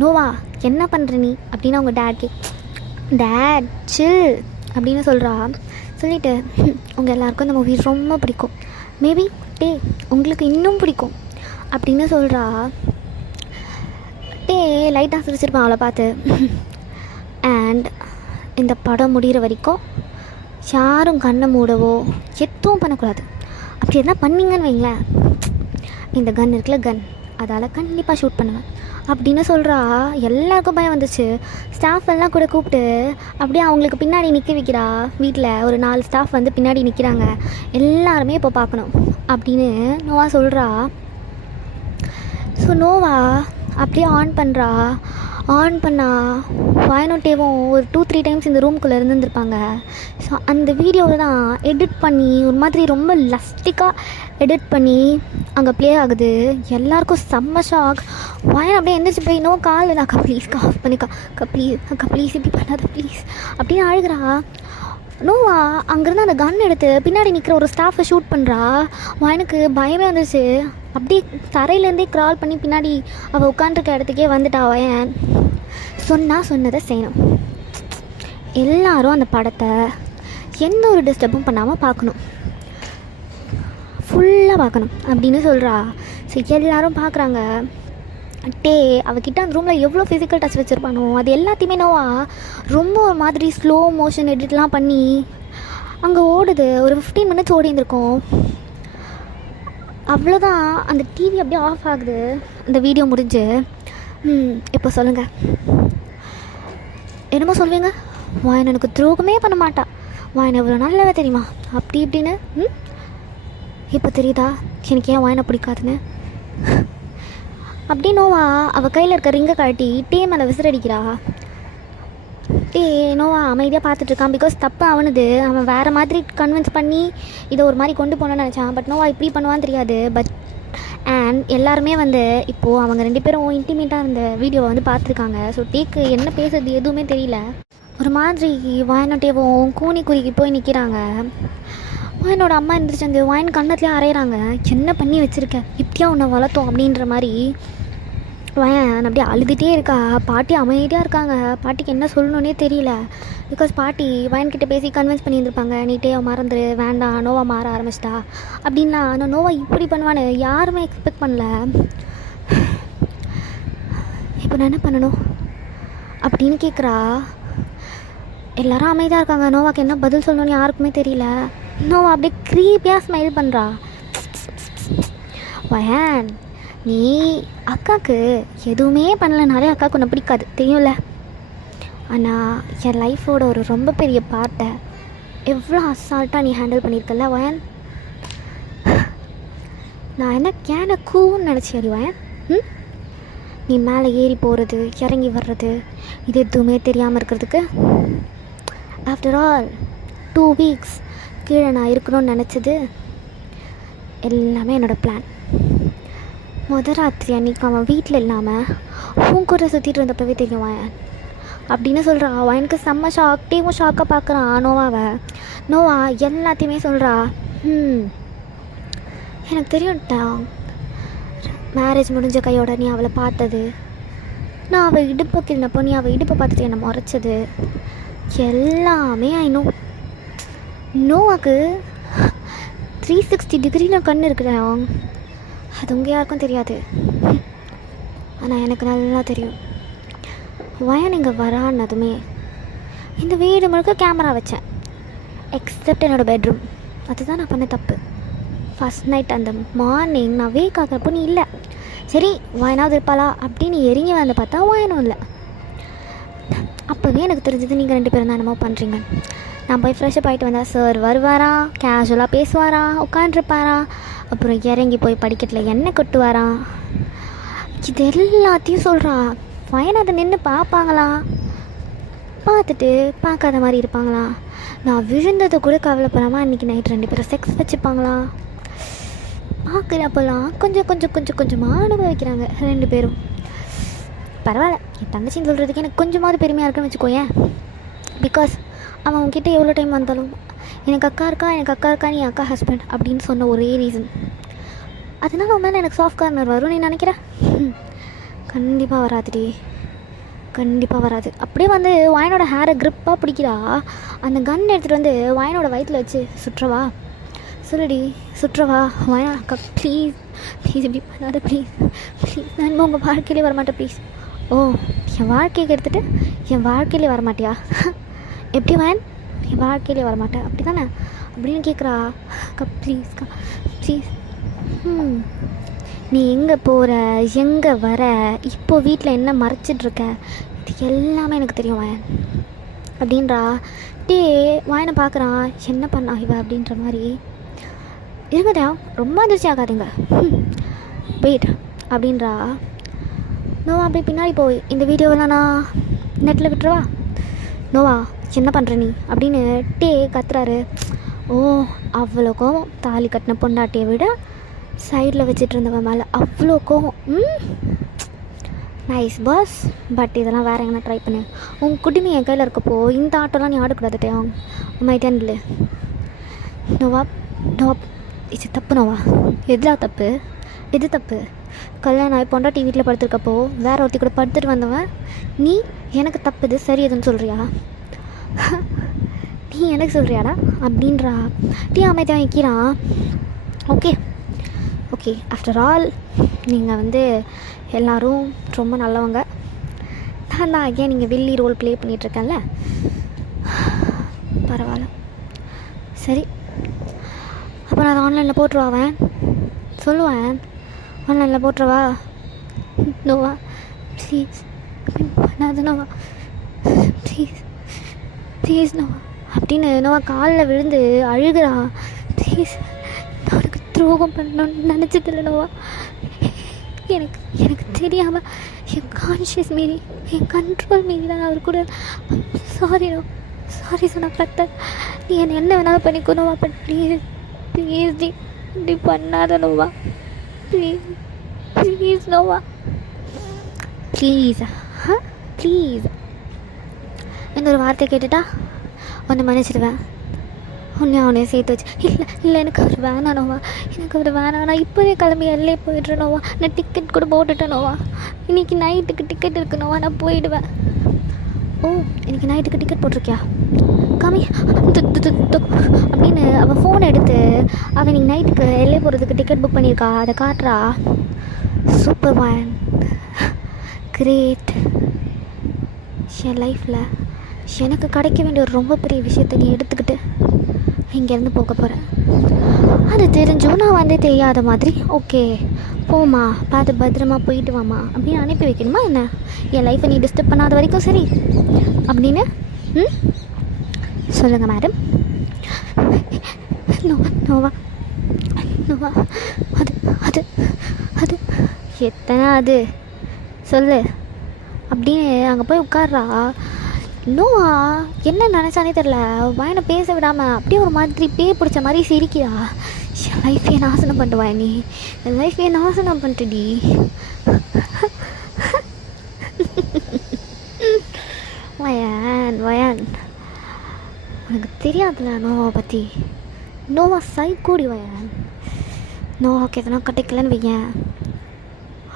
நோவா என்ன பண்ணுற நீ அப்படின்னு அவங்க டேட் சில் அப்படின்னு சொல்கிறா. சொல்லிவிட்டு உங்கள் எல்லாருக்கும் இந்த மூவி ரொம்ப பிடிக்கும், மேபி டே உங்களுக்கு இன்னும் பிடிக்கும் அப்படின்னு சொல்கிறா. டே லைட்டாக சிரிச்சிருப்பான் அவளை பார்த்து. அண்ட் இந்த படம் முடிகிற வரைக்கும் யாரும் கண்ணை மூடவோ எதுவும் பண்ணக்கூடாது. அப்படி எதனா பண்ணிங்கன்னு வைங்களேன், இந்த கன் இருக்குல்ல கன், அதால் கண்டிப்பாக ஷூட் பண்ணுவேன் அப்படின்னு சொல்கிறா. எல்லாருக்கும் பயம் வந்துச்சு. ஸ்டாஃப் எல்லாம் கூட கூப்பிட்டு அப்படியே அவங்களுக்கு பின்னாடி நிற்க வைக்கிறா. வீட்டில் ஒரு 4 ஸ்டாஃப் வந்து பின்னாடி நிற்கிறாங்க, எல்லாருமே இப்போ பார்க்கணும் அப்படின்னு நோவா சொல்கிறா. ஸோ நோவா அப்படியே ஆன் பண்ணுறா. ஆன் பண்ணால் வாயனோட்டேவும் ஒரு 2-3 டைம்ஸ் இந்த ரூம்குள்ளே இருந்துருப்பாங்க. ஸோ அந்த வீடியோவில் தான் எடிட் பண்ணி ஒரு மாதிரி ரொம்ப லஸ்டிக்காக எடிட் பண்ணி அங்கே ப்ளே ஆகுது. எல்லாருக்கும் செம்ம ஷாக். வாயன் அப்படியே எந்திரிச்சு போய் நோ கால் அக்கா ப்ளீஸ் ஆஃப் பண்ணிக்கா, அக்கா ப்ளீஸ் இப்படி பண்ணாத ப்ளீஸ் அப்படின்னு அழுகிறா. நோவா அங்கேருந்து அந்த கன் எடுத்து பின்னாடி நிற்கிற ஒரு ஸ்டாஃபை ஷூட் பண்ணுறா. வாயனுக்கு பயமே வந்துச்சு. அப்படியே தரையிலேருந்தே க்ரால் பண்ணி பின்னாடி அவள் உட்காந்துருக்க இடத்துக்கே வந்துட்டா. வாயன் சொன்னதை செய்யணும். எல்லாரும் அந்த படத்தை எந்த ஒரு டிஸ்டர்பும் பண்ணாமல் பார்க்கணும், ஃபுல்லாக பார்க்கணும் அப்படின்னு சொல்கிறா. சரி எல்லோரும் பார்க்குறாங்க. அவகிட்ட அந்த ரூமில் எவ்வளோ ஃபிசிக்கல் டச் வச்சுருப்பானோ அது எல்லாத்தையுமே நோவா ரொம்ப ஒரு மாதிரி ஸ்லோ மோஷன் எடிட்லாம் பண்ணி அங்கே ஓடுது. ஒரு 15 மினிட்ஸ் ஓடி இருந்திருக்கோம். அவ்வளோதான், அந்த டிவி அப்படியே ஆஃப் ஆகுது. அந்த வீடியோ முடிஞ்சு. இப்போ சொல்லுங்கள், என்னமோ சொல்லுவீங்க. வாயன் எனக்கு துரோகமே பண்ண மாட்டா, வாயன் எவ்வளோ நல்லவே தெரியுமா அப்படி இப்படின்னு. இப்போ தெரியுதா எனக்கு ஏன் வாயனை பிடிக்காதுன்னு. அப்படி நோவா அவள் கையில் இருக்க ரிங்கை கழட்டி மேலே விசிறடிக்கிறா. நோவா அமைதியாக பார்த்துட்ருக்கான். பிகாஸ் தப்பு அவனுது. அவன் வேறு மாதிரி கன்வின்ஸ் பண்ணி இதை ஒரு மாதிரி கொண்டு போகணுன்னு நினச்சான். பட் நோவா இப்படி பண்ணுவான்னு தெரியாது. அண்ட் எல்லாருமே வந்து இப்போது அவங்க 2 பேரும் இன்டிமேட்டாக இருந்த வீடியோவை வந்து பார்த்துருக்காங்க. ஸோ டேக்கு என்ன பேசுறது எதுவுமே தெரியல. ஒரு மாதிரி வாயனோட்டேவும் கூனி குறுக்கி போய் நிற்கிறாங்க. வாயனோட அம்மா இருந்துச்சு, அந்த வாயன் கண்ணத்துலேயே அரைகிறாங்க. என்ன பண்ணி வச்சுருக்க, இப்படியா உன்னை வளர்த்தோம் அப்படின்ற மாதிரி. வாயன் அப்படியே அழுதுகிட்டே இருக்கா. பாட்டி அமைதியாக இருக்காங்க. பாட்டிக்கு என்ன சொல்லணுன்னே தெரியல. பிகாஸ் பாட்டி வாயன்கிட்ட பேசி கன்வின்ஸ் பண்ணியிருந்திருப்பாங்க, நீட்டே மறந்துரு, வேண்டாம், நோவா மாற ஆரம்பிச்சிட்டா அப்படின்லாம். ஆனால் நோவா இப்படி பண்ணுவான்னு யாருமே எக்ஸ்பெக்ட் பண்ணல. இப்போ நான் என்ன பண்ணணும் அப்படின்னு கேட்குறா. எல்லாரும் அமைதியாக இருக்காங்க. நோவாக்கு என்ன பதில் சொல்லணும்னு யாருக்குமே தெரியல. நோவா அப்படியே க்ரீப்பியாக ஸ்மைல் பண்ணுறா. வயன், நீ அக்காவுக்கு எதுவுமே பண்ணலைனாலே அக்காவுக்கு ஒன்று பிடிக்காது தெரியும்ல. ஆனால் என் லைஃபோட ஒரு ரொம்ப பெரிய பார்ட்டை எவ்வளோ அசால்ட்டாக நீ ஹேண்டில் பண்ணியிருக்கல வயன். நான் என்ன கூன்னு நினச்சேன் வயன். நீ மேலே ஏறி போகிறது, இறங்கி வர்றது, இது எதுவுமே தெரியாமல் இருக்கிறதுக்கு. ஆஃப்டர் ஆல் 2 வீக்ஸ் கீழே நான் இருக்கணும்னு நினச்சது எல்லாமே என்னோடய பிளான். ராத்திரி அன்றைக்கி அவன் வீட்டில் இல்லாமல் உன் கூட சுற்றிட்டு இருந்தப்பவே தெரியும் வயன் அப்படின்னு சொல்கிறா. வயனுக்கு செம்ம ஷாக்டேவும் ஷாக்காக பார்க்குறான் நோவாவை. நோவா எல்லாத்தையுமே சொல்கிறா. எனக்கு தெரியும்ட்டா, மேரேஜ் முடிஞ்ச கையோட நீ அவளை பார்த்தது, நான் அவள் இடுப்பை கிள்ளப்போ நீ அவள் இடுப்பை பார்த்துட்டு என்னை முறைச்சது எல்லாமே ஆயினும். நோவாக்கு 360 டிகிரியில் கண் இருக்கிறேன். அது உங்கள் யாருக்கும் தெரியாது, ஆனால் எனக்கு நல்லா தெரியும். வயன் இங்கே வரான்னதுமே இந்த வீடு முழுக்க கேமரா வச்சேன், எக்ஸப்ட் என்னோடய பெட்ரூம். அதுதான் நான் பண்ண தப்பு. ஃபஸ்ட் நைட் அந்த மார்னிங் நான் வேக் ஆகிறப்போ நீ இல்லை. சரி வயனாவது இருப்பாளா அப்படின்னு இறங்கி வந்து பார்த்தா வயனும் இல்லை. அப்போவே எனக்கு தெரிஞ்சது நீங்கள் 2 பேரும் தான் என்னமோ பண்ணுறீங்க. நான் போய் ஃப்ரெஷ்ஷப் ஆகிட்டு வந்தால் சார் வருவாராம், கேஷுவலாக பேசுவாராம், உட்காண்ட்ருப்பாராம், அப்புறம் இறங்கி போய் படிக்கட்டில் எண்ணெய் கொட்டுவாராம். இது எல்லாத்தையும் சொல்கிறா. வயன் அதை நின்று பார்ப்பாங்களா, பார்த்துட்டு பார்க்காத மாதிரி இருப்பாங்களா, நான் விழுந்ததை கூட கவலைப்படாமல் அன்றைக்கி நைட் 2 பேரும் செக்ஸ் வச்சுப்பாங்களா. பார்க்குறப்பெல்லாம் கொஞ்சமாக அனுபவிக்கிறாங்க 2 பேரும். பரவாயில்ல, என் தங்கச்சின்னு சொல்கிறதுக்கு எனக்கு கொஞ்சமாவது பெருமையாக இருக்குன்னு வச்சுக்கோயேன். பிகாஸ் அவன் அவன்கிட்ட எவ்வளோ டைம் வந்தாலும் எனக்கு அக்கா இருக்கா, நீ அக்கா ஹஸ்பண்ட் அப்படின்னு சொன்ன ஒரே ரீசன். அதனால அவன் மேலே எனக்கு சாஃப்ட் கார்னர் வரும் நீ நினைக்கிற? கண்டிப்பாக வராதுடி, கண்டிப்பாக வராது. அப்படியே வந்து வாயனோட ஹேரை க்ரிப்பாக பிடிக்கிறா. அந்த கன் எடுத்துகிட்டு வந்து வாயனோட வயிற்றில் வச்சு சுற்றவா, சொல்லுடி சுற்றவா. வாயனா அக்கா ப்ளீஸ் இப்படி பண்ணாத ப்ளீஸ், நான் உங்கள் வாழ்க்கையிலே வரமாட்டேன் ப்ளீஸ். ஓ, என் வாழ்க்கையை எடுத்துகிட்டு என் வாழ்க்கையிலே வரமாட்டியா? எப்படி வயன் என் வாழ்க்கையிலே வரமாட்டேன் அப்படி தானே அப்படின்னு கேட்குறா. அக்கா ப்ளீஸ்க்கா ப்ளீஸ். நீ எங்கே போகிற, எங்கே வர, இப்போது வீட்டில் என்ன மறைச்சிட்ருக்க, இது எல்லாமே எனக்கு தெரியும் வயன் அப்படின்றா. வாயனை பார்க்குறான், என்ன பண்ணா இவ அப்படின்ற மாதிரி. இருங்கதா ரொம்ப அதிர்ச்சி ஆகாதீங்க வெயிட் அப்படின்றா. நோவா அப்படியே பின்னாடி போய் இந்த வீடியோவெல்லாம் நான் நெட்டில் விட்டுருவா. நோவா என்ன பண்ணுற நீ அப்படின்னு கத்துறாரு. ஓ அவ்வளோ கோவம், தாலி கட்டின பொண்டாட்டியை விட சைடில் வச்சுட்டு இருந்தவன் மேலே அவ்வளோ கோவம். நைஸ் பாஸ், பட் இதெல்லாம் வேறு எங்கன்னா ட்ரை பண்ணு. உன் குடிமை என் கையில் இருக்கப்போ இந்த ஆட்டோலாம் நீ ஆடக்கூடாது டேம் மைட்டான் இல்லை. நோவா நோவா இது தப்பு நோவா. எதுலாம் தப்பு, எது தப்பு? கல்யாணம் ஆகி பொண்டாட்டி வீட்டில் படுத்துருக்கப்போ வேற ஒருத்தி கூட படுத்துட்டு வந்தவன் நீ எனக்கு தப்பு இது சரி எதுன்னு சொல்கிறியா? நீ எனக்கு சொல்கிறியாடா அப்படின்றா. அமைதியாக வைக்கிறான். ஓகே ஓகே ஆஃப்டர் ஆல் நீங்கள் எல்லோரும் ரொம்ப நல்லவங்க. நான் தான் ஏன் நீங்கள் வில்லி ரோல் ப்ளே பண்ணிகிட்ருக்கேன்ல, பரவாயில்ல சரி. அப்போ நான் அதை ஆன்லைனில் போட்டுருவான் சொல்லுவேன். ஆன்லைனில் போட்டுருவா. நோவா ப்ளீஸ் பண்ணாது நோவா ப்ளீஸ் ப்ளீஸ் நோவா அப்படின்னு நோவா காலில் விழுந்து அழுகிறா. ப்ளீஸ் நான் உனக்கு துரோகம் பண்ணணும்னு நினச்சதில்ல நோவா. எனக்கு எனக்கு தெரியாமல் என் கான்ஷியஸ் மீறி என் கண்ட்ரோல் மீறி தான் அவர் கூட சாரி நோ சாரி சொன்ன டாக்டர். நீ என்ன வேணாலும் பண்ணிக்கோ நோவா, பட் ப்ளீஸ் ப்ளீஸ் டி இப்படி பண்ணாத Noah please please Noah please please. இந்த ஒரு வார்த்தை கேட்டுட்டா உன்னை மன்னிச்சிடுவேன். உன்னையும் சேர்த்து வச்சு இல்லை இல்லை எனக்கு அவர் வேணானோவா, எனக்கு அவர் வேணாம். நான் இப்போவே கிளம்பி எல்லே போய்ட்றேனோவா, நான் டிக்கெட் கூட போட்டுட்டேனோவா, இன்றைக்கி நைட்டுக்கு டிக்கெட் இருக்குனோவா, நான் போயிடுவேன். ஓ இன்றைக்கி நைட்டுக்கு டிக்கெட் போட்டிருக்கியா காமி அப்படின்னு அவள் ஃபோன் எடுத்து அவள் இன்றைக்கி நைட்டுக்கு எல்லே போகிறதுக்கு டிக்கெட் புக் பண்ணியிருக்கா, அதை காட்டுறா. Super man, great. என் லைஃப்பில் எனக்கு கிடைக்க வேண்டிய ஒரு ரொம்ப பெரிய விஷயத்தை நீ எடுத்துக்கிட்டு இங்கேருந்து போக போகிறேன். அது தெரிஞ்சும் நான் தெரியாத மாதிரி ஓகே போமா பார்த்து பத்திரமா போயிட்டு வாமா அப்படின்னு அனுப்பி வைக்கணுமா என்ன? என் லைஃப்பை நீ டிஸ்டர்ப் பண்ணாத வரைக்கும் சரி அப்படின்னு சொல்லுங்கள் மேடம். நோவா நோவா அது அது அது எத்தனை அது சொல்லு அப்படின்னு அங்கே போய் உட்கார்றா. நோவா என்ன நினச்சானே தெரில, வாயனை பேச விடாமல் அப்படியே ஒரு மாதிரி பேய் பிடிச்ச மாதிரி சிரிக்கிறா. என் லைஃபே நாசனம் பண்ணுவா நீ, என் லைஃபே நாசனம் பண்ணிட்டுடி. வயான் உனக்கு தெரியாதுல நோவா பற்றி. நோவா சைக்கோடி வயான். நோவாக்கு எதனா கிடைக்கலன்னு வையன்,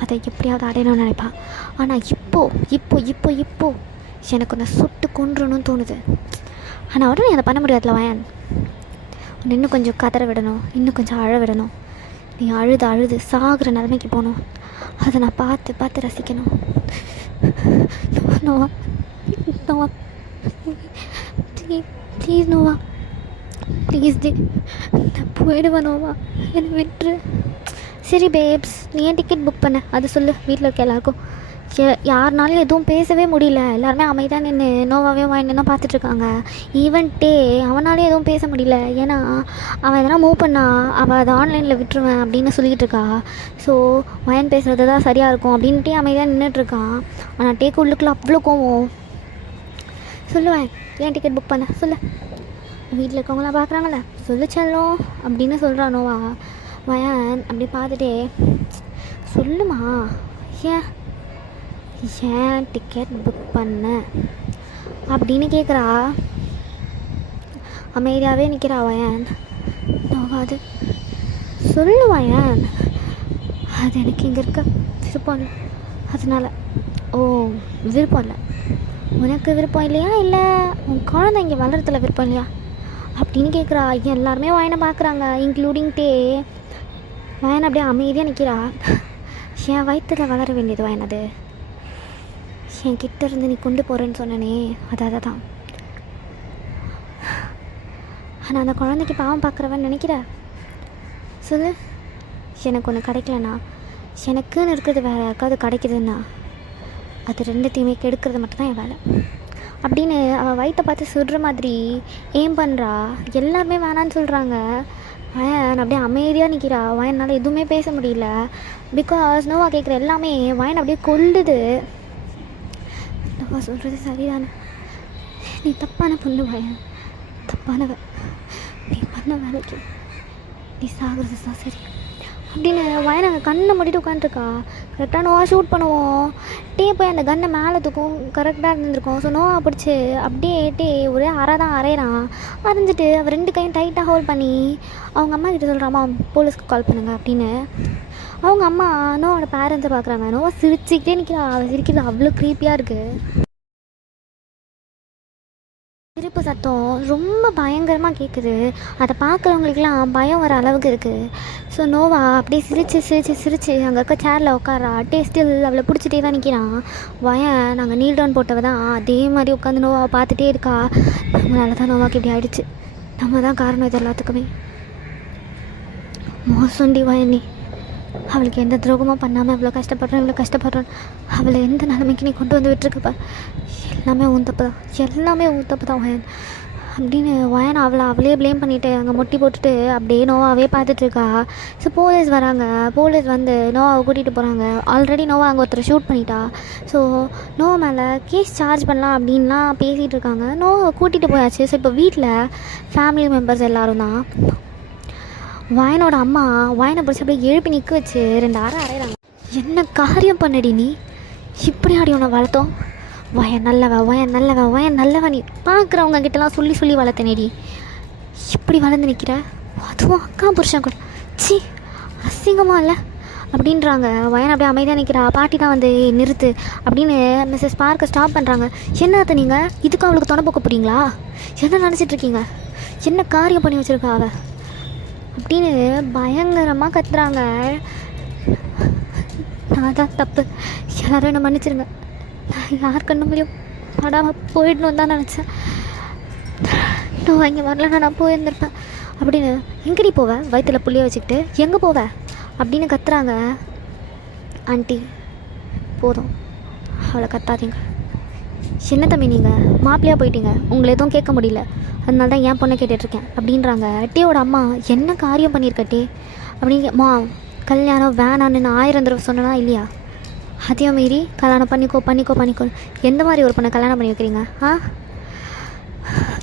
அதை எப்படியாவது அடையணும்னு நினைப்பான். ஆனால் இப்போ இப்போ இப்போ இப்போ எனக்கு உன்னை சுட்டு கொன்றணும்னு தோணுது. ஆனால் உடனே அதை பண்ண முடியாதுல வயன். உன்னை இன்னும் கொஞ்சம் கதற விடணும், இன்னும் கொஞ்சம் அழ விடணும். நீ அழுது சாகிற நிலைமைக்கு போகணும். அதை நான் பார்த்து பார்த்து ரசிக்கணும். Noah Noah please Noah please டி, நான் போயிடுவேன் நோவா, என்னை விட்டுரு. சரி பேப்ஸ், நீ ஏன் டிக்கெட் புக் பண்ண அது சொல்லு. வீட்டில் இருக்க எல்லாருக்கும் யாருனாலும் எதுவும் பேசவே முடியல, எல்லாருமே அமைதியாக நின்று நோவாவே வாங்கினா பார்த்துட்ருக்காங்க. ஈவன்ட்டே அவனாலே எதுவும் பேச முடியல, ஏன்னா அவன் எதனா மூவ் பண்ணா அவள் அதை ஆன்லைனில் விட்டுருவேன் அப்படின்னு சொல்லிக்கிட்டு இருக்கா. ஸோ வயன் பேசுகிறது தான் சரியாக இருக்கும் அப்படின்ட்டே அமைதியாக நின்றுட்டுருக்கான். ஆனால் டேக்கு உள்ளுக்குள்ள அவ்வளோ கோவம். சொல்லுவேன் ஏன் டிக்கெட் புக் பண்ண சொல்லு, வீட்டில் இருக்கவங்களாம் பார்க்குறாங்களே சொல்லு செல்லும் அப்படின்னு சொல்கிறான் நோவா. வயன் அப்படி பார்த்துட்டே சொல்லுமா ஏன் டிக்கெட் புக் பண்ண அப்படின்னு கேட்குறா. அமைதியாகவே நிற்கிறா வயன். நோவாது சொல்லு வயன், அது எனக்கு இங்கே இருக்க விருப்பம் இல்லை அதனால். ஓ விருப்பம் இல்லை, உனக்கு விருப்பம் இல்லையா, இல்லை உன் குழந்தை இங்கே வளர்றதுல விருப்பம் இல்லையா அப்படின்னு கேட்குறா. எல்லாருமே வயனை பார்க்குறாங்க இன்க்ளூடிங் வயன் அப்படியே அமைதியாக நிற்கிறா. என் வயிற்றில் வளர வேண்டியது வயன், அது என் கிட்ட இருந்து நீ கொண்டு போகிறேன்னு சொன்னனே அது அதை தான். ஆனால் அந்த குழந்தைக்கு பாவம் பார்க்குறவன் நினைக்கிற சொல்லு. எனக்கு ஒன்று கிடைக்கலண்ணா, எனக்குன்னு இருக்கிறது வேறு யாருக்காவது கிடைக்குதுன்னா அது ரெண்டுத்தையுமே கெடுக்கிறது மட்டும்தான் என் வேலை அப்படின்னு அவள் வயிற்றை பார்த்து சுடுற மாதிரி ஏம் பண்ணுறா. எல்லாருமே வேணான்னு சொல்கிறாங்க. வயன் அப்படியே அமைதியாக நிற்கிறா. வயனால் எதுவுமே பேச முடியல. பிகாஸ் நோவா கேட்குற எல்லாமே வயன் அப்படியே கொல்லுது. நோவா சொல்கிறது சரிதானே, நீ தப்பான பொண்ணு வயன், தப்பானவ, நீ பண்ண வேலைக்கு நீ சாகிறது தான் சரி அப்படின்னு வயனை கண்ணை மூடிட்டு உட்காந்துருக்கா. கரெக்டாக நோவா ஷூட் பண்ணுவோம். போய் அந்த கன்னை மேலே தூக்கும் கரெக்டாக இருந்திருக்கும். ஸோ நோவா பிடிச்சி அப்படியே ஒரே தான் அரைகிறான். அரைஞ்சிட்டு அவள் 2 கையும் டைட்டாக ஹோல்ட் பண்ணி அவங்க அம்மா கிட்ட சொல்கிறாம்மா போலீஸ்க்கு கால் பண்ணுங்க அப்படின்னு. அவங்க அம்மா நோவோட பேரண்ட்ஸை பார்க்குறாங்க. நோவா சிரிச்சுக்கிட்டே நிற்கிறா. அவள் சிரிக்கிறது அவ்வளோ க்ரீப்பியாக இருக்குது. சிரிப்பு சத்தம் ரொம்ப பயங்கரமாக கேட்குது. அதை பார்க்குறவங்களுக்குலாம் பயம் வர அளவுக்கு இருக்குது. ஸோ நோவா அப்படியே சிரித்து அங்கே இருக்க சேரில் உட்காரா. ஸ்டில் அவளை பிடிச்சிட்டே தான் நிற்கிறான். நாங்கள் நீல் டவுன் போட்டவ தான் அதே மாதிரி உட்காந்து நோவாவை பார்த்துட்டே இருக்கா. நம்மளால தான் நோவாக்கு இப்படி ஆயிடுச்சு, நம்ம தான் காரணம் இது எல்லாத்துக்குமே. மோசண்டி வயனி, அவளுக்கு எந்த துரோகமும் பண்ணாமல் இவ்வளோ கஷ்டப்படுறோம். அவளை எந்த நிலைமைக்கு நீ கொண்டு வந்து விட்டுருக்கப்பா. எல்லாமே ஊத்தப்பு தான் வயன் அப்படின்னு வயன் அவளே ப்ளேம் பண்ணிவிட்டு அங்கே முட்டி போட்டுட்டு அப்படியே நோவாவே பார்த்துட்ருக்கா. ஸோ போலீஸ் வராங்க. போலீஸ் வந்து நோவாவை கூட்டிகிட்டு போகிறாங்க. ஆல்ரெடி நோவா அங்கே ஒருத்தர் ஷூட் பண்ணிட்டா. ஸோ நோவா மேலே கேஸ் சார்ஜ் பண்ணலாம் அப்படின்லாம் பேசிகிட்டு இருக்காங்க. நோவாவை கூட்டிகிட்டு போயாச்சு. ஸோ இப்போ வீட்டில் ஃபேமிலி மெம்பர்ஸ் எல்லோரும் தான். வயனோட அம்மா வயனை பிடிச்சி அப்படியே எழுப்பி நிற்க வச்சு 2 அரைகிறாங்க. என்ன காரியம் பண்ணடி நீ, இப்படி ஆடி உன்னை வளர்த்தோம். வயன் நல்லவ நீ பார்க்குறவங்க கிட்டலாம் சொல்லி வளர்த்தனேடி, இப்படி வளர்ந்து நிற்கிற, அதுவும் அக்கா புருஷன் கூட, சி அசிங்கமாக இல்லை அப்படின்றாங்க. வயன் அப்படியே அமைதியாக நிற்கிறா. பாட்டி தான் வந்து நிறுத்து அப்படின்னு மிஸ்ஸஸ் பார்க்க ஸ்டாப் பண்ணுறாங்க. என்னத்த நீங்கள் இதுக்கு அவளுக்கு துணை போக்க போகிறீங்களா, என்ன நினச்சிட்ருக்கீங்க, என்ன காரியம் பண்ணி வச்சுருக்கா அவள் அப்படின்னு பயங்கரமாக கத்துறாங்க. நான் தான் தப்பு, எல்லோரும் என்னை மன்னிச்சிருங்க, நான் யார் கண்ணு முடியும் படாமல் போயிடணும் தான் நினச்சேன். இங்கே வரலன்னா நான் போயிருந்திருப்பேன் அப்படின்னு. எங்கடி போவேன் வயிற்றில் புள்ளிய வச்சுக்கிட்டு, எங்கே போவேன் அப்படின்னு கத்துறாங்க. ஆண்டி போதும், அவளை கத்தாதீங்க. சின்ன தம்பி நீங்கள் மாப்பிள்ளையாக போயிட்டீங்க, உங்களை எதுவும் கேட்க முடியல, அதனால தான் என் பொண்ணை கேட்டுட்ருக்கேன் அப்படின்றாங்க. டீயோட அம்மா என்ன காரியம் பண்ணியிருக்கட்டே அப்படிங்க. கல்யாணம் வேணான்னு நான் 1000 தடவை சொன்னனா இல்லையா, அதையும் மீறி கல்யாணம் பண்ணிக்கோ எந்த மாதிரி ஒரு பொண்ணை கல்யாணம் பண்ணி வைக்கிறீங்க?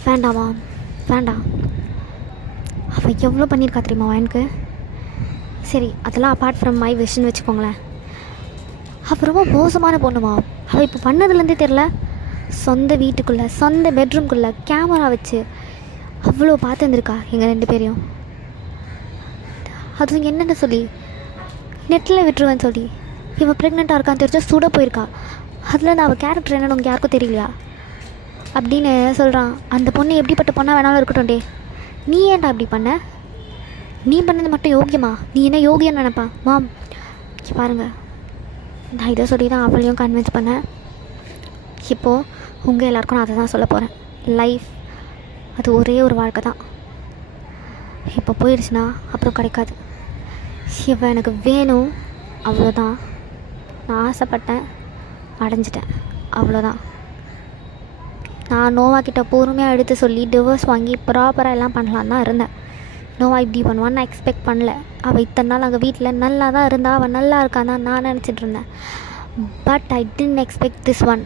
வேண்டாமா, வேண்டாம். அவள் எவ்வளோ பண்ணியிருக்கா தெரியுமா எனக்கு. சரி அதெல்லாம் அப்பார்ட் ஃப்ரம் மை விஷன்னு வச்சுக்கோங்களேன். அவள் ரொம்ப மோசமான பொண்ணுமா. அவள் இப்போ பண்ணதுலேருந்தே தெரில, சொந்த வீட்டுக்குள்ளே சொந்த பெட்ரூம்குள்ளே கேமரா வச்சு அவ்வளோ பார்த்துருந்துருக்கா எங்கள் 2 பேரையும். அதுவும் என்னென்ன சொல்லி நெட்டில் விட்டுருவேன்னு சொல்லி இவள் ப்ரெக்னெண்ட்டாக இருக்கான்னு தெரிஞ்சா சுட போயிருக்கா. அதுலேருந்து அவள் கேரக்டர் என்னன்னு உங்களுக்கு யாருக்கும் தெரியலையா அப்படின்னு சொல்கிறான். அந்த பொண்ணு எப்படிப்பட்ட பொண்ணாக வேணாலும் இருக்கட்டும். நீ ஏன்டா அப்படி பண்ண, நீ பண்ணது மட்டும் யோகியமா, நீ என்ன யோகியன்னு நினைப்பா. பாருங்கள், நான் இதை சொல்லி தான் அவளையும் கன்வின்ஸ் பண்ணேன். இப்போது உங்கள் எல்லாேருக்கும் நான் அதை தான் சொல்ல போகிறேன். லைஃப் அது ஒரே ஒரு வாழ்க்கை தான். இப்போ போயிடுச்சுன்னா அப்புறம் கிடைக்காது. இவன் எனக்கு வேணும், அவ்வளோதான். நான் ஆசைப்பட்டேன், அடைஞ்சிட்டேன், அவ்வளோதான். நான் நோவா கிட்ட பொறுமையாக எடுத்து சொல்லி டிவோர்ஸ் வாங்கி ப்ராப்பராக எல்லாம் பண்ணலான் தான் இருந்தேன். நோவா இப்படி பண்ணுவான்னு நான் எக்ஸ்பெக்ட் பண்ணல. அவள் இத்தனை நாள் அங்கே வீட்டில் நல்லா தான் இருந்தாள், அவள் நல்லா இருக்கான் தான் நான் நினச்சிட்டு இருந்தேன். But I didn't expect this one.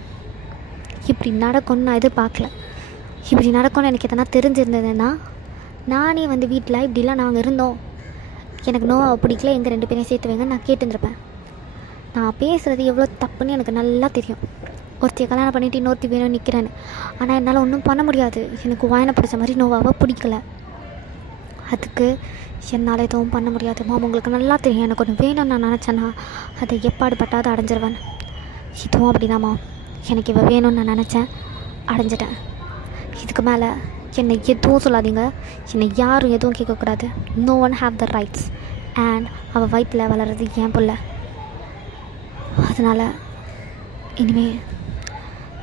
இப்படி நடக்கும்னு நான் எதிர்பார்க்கல. இப்படி நடக்கும்னு எனக்கு எதனா தெரிஞ்சிருந்ததுன்னா நானே வந்து வீட்டில் இப்படிலாம் நாங்கள் இருந்தோம், எனக்கு நோவாவை பிடிக்கல, எங்கள் 2 பேரையும் சேர்த்து வைங்க நான் கேட்டுருந்துருப்பேன். நான் பேசுகிறது எவ்வளோ தப்புன்னு எனக்கு நல்லா தெரியும். ஒருத்தையை கல்யாணம் பண்ணிவிட்டு இன்னொருத்தி வேணும் நிற்கிறேன்னு. ஆனால் என்னால் ஒன்றும் பண்ண முடியாது. எனக்கு வாயனை பிடிச்ச மாதிரி நோவாவை பிடிக்கல. அதுக்கு என்னால் எதுவும் பண்ண முடியாது. உங்களுக்கு நல்லா தெரியும், எனக்கு ஒன்று வேணும்னு நான் நினச்சேன்னா அதை எப்பாடுபட்டாவது அடைஞ்சிருவேன். இதுவும் அப்படிதாம்மா, எனக்கு இவ வேணும்னு நான் நினச்சேன், அடைஞ்சிட்டேன். இதுக்கு மேலே என்னை எதுவும் சொல்லாதீங்க, என்னை யாரும் எதுவும் கேட்கக்கூடாது. No one have the rights. And அவள் வயிற்றில் வளர்கிறது என் பிள்ளை. அதனால் இனிமேல்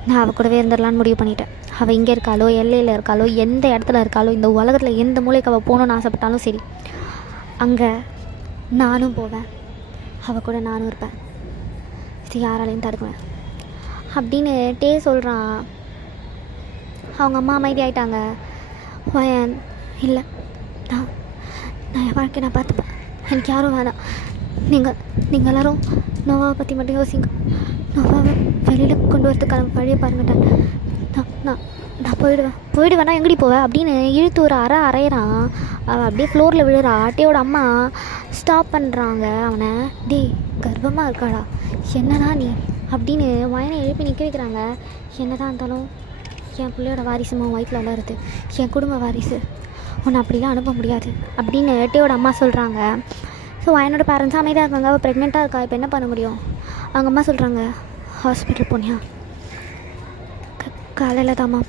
நான் அவள் கூடவே இருந்துடலான்னு முடிவு பண்ணிட்டேன். அவள் இங்கே இருக்காளோ, எல்லையில் இருக்காளோ, எந்த இடத்துல இருக்காளோ, இந்த உலகத்தில் எந்த மூலைக்கு அவள் போகணுன்னு ஆசைப்பட்டாலும் சரி, அங்கே நானும் போவேன், அவள் கூட நானும் இருப்பேன். இது யாராலையும் தடுக்குவேன் அப்படின்னு சொல்கிறான். அவங்க அம்மா அமைதி ஆகிட்டாங்க. இல்லை, நான் என் வாழ்க்கையை நான் பார்த்துப்பேன், எனக்கு யாரும் வேணாம். நீங்கள் எல்லோரும் நோவாவை பற்றி மட்டும் யோசிங்க. நோவாவை வெளியில் கொண்டு வரதுக்கான வழியை பாருங்கட்டா. நான் போயிடுவேன்னா எங்கடி போவேன் அப்படின்னு இழுத்து ஒரு அரையிறான். அவள் அப்படியே ஃப்ளோரில் விழுறா. டேயோட அம்மா ஸ்டாப் பண்ணுறாங்க அவனை. கர்ப்பமாக இருக்காளா, என்னடா நீ அப்படின்னு வயனை எழுப்பி நிற்க வைக்கிறாங்க. என்னதான் இருந்தாலும் என் பிள்ளையோட வாரிசுமா வயிற்றில் வளருது, என் குடும்ப வாரிசு, உன்னை அப்படிலாம் அனுப்ப முடியாது அப்படின்னு டேயோட அம்மா சொல்கிறாங்க. ஸோ வயனோட பேரண்ட்ஸும் அமைதியாக இருக்காங்க. அவள் ப்ரெக்னெண்ட்டாக இருக்கா, இப்போ என்ன பண்ண முடியும்? அவங்க அம்மா சொல்கிறாங்க, ஹாஸ்பிட்டல் போனியா? காலையில் தாம்மா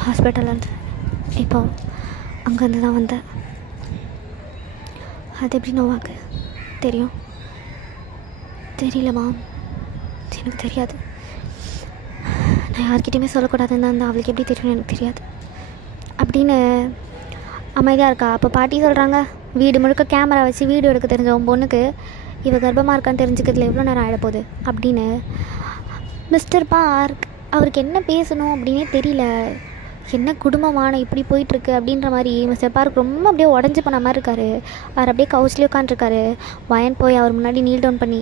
ஹாஸ்பிட்டல்லேருந்து, இப்போ அங்கேருந்து தான் வந்தேன். அது எப்படி நோவாக்கு தெரியும்? தெரியலம்மா, எனக்கு தெரியாது. நான் யார்கிட்டையுமே சொல்லக்கூடாதுன்னு தான் அவளுக்கு எப்படி தெரியும்னு எனக்கு தெரியாது அப்படின்னு அமைதியாக இருக்கா. அப்போ பாட்டி சொல்கிறாங்க, வீடு முழுக்க கேமரா வச்சு வீடியோ எடுக்க தெரிஞ்ச உன் பொண்ணுக்கு இவ கர்ப்பமாக இருக்கான்னு தெரிஞ்சுக்கிறதுல எவ்வளோ நேரம் ஆகிடப்போகுது அப்படின்னு மிஸ்டர் பார்க் அவருக்கு என்ன பேசணும் அப்படின்னே தெரியல. என்ன குடும்பமான இப்படி போயிட்டுருக்கு அப்படின்ற மாதிரி மிஸ்டர் பார்க் ரொம்ப அப்படியே உடஞ்சி போன மாதிரி இருக்கார். அவர் அப்படியே கவுச்லேயே உட்காந்துருக்காரு. வயன் போய் அவர் முன்னாடி நீல் டவுன் பண்ணி